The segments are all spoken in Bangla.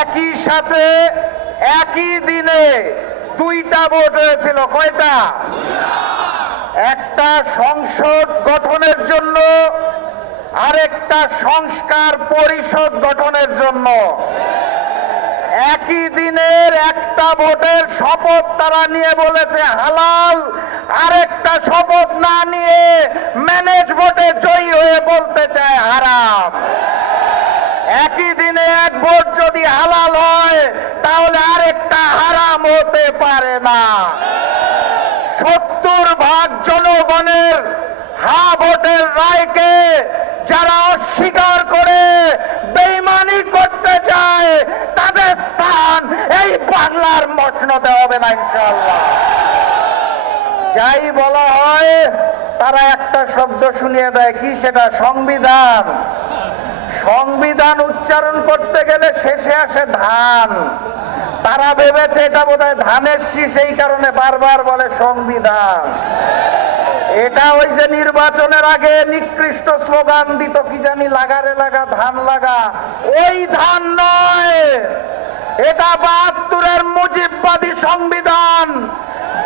একই সাথে একই দিনে দুইটা ভোট হয়েছিল। কয়টা? একটা সংসদ গঠনের জন্য, আরেকটা সংস্কার পরিষদ গঠনের জন্য। একই দিনের একটা ভোটের শপথ তারা নিয়ে বলেছে হালাল, আরেকটা শপথ না নিয়ে ম্যানেজ ভোটে জয়ী হয়ে বলতে চায় হারাম। একই দিনে এক ভোট যদি হালাল হয় তাহলে আরেকটা হারাম হতে পারে না। 70% জনগণের হা ভোটের রায়কে যারা অস্বীকার করে বেঈমানি করতে চায় তাদের স্থান এই বাংলার মসনদে হবে না ইনশাআল্লাহ। যাই বলা হয় তারা একটা শব্দ শুনিয়ে দেয়, কি সেটা? সংবিধান। সংবিধান উচ্চারণ করতে গেলে শেষে আসে ধান। তারা ভেবেছে এটা বোধহয় ধানের শীষ, এই কারণে বারবার বলে সংবিধান। এটা ওই যে নির্বাচনের আগে নিকৃষ্ট স্লোগান দিত, কি জানি, লাগারে লাগা ধান লাগা, ওই ধান নয়। এটা ৭২-এর মুজিববাদী সংবিধান,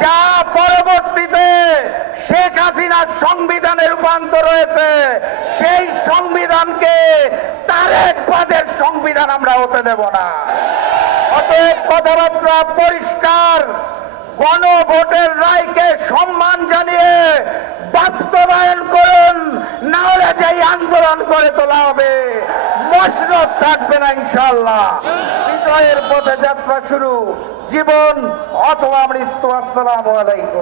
যা পরবর্তীতে শেখ হাসিনার সংবিধানে রূপান্তর হয়েছে। সেই সংবিধানকে তারেক বাদের সংবিধান আমরা হতে দেব না। অতএব কথাবার্তা পরিষ্কার, গণভোটের রায়কে সম্মান জানিয়ে বাস্তবায়ন করুন, না হলে যেই আন্দোলন করে তোলা হবে মসনদ থাকবে না ইনশাআল্লাহ। বিজয়ের পথে যাত্রা শুরু, জীবন অথবা মৃত্যু। আসসালামু আলাইকুম।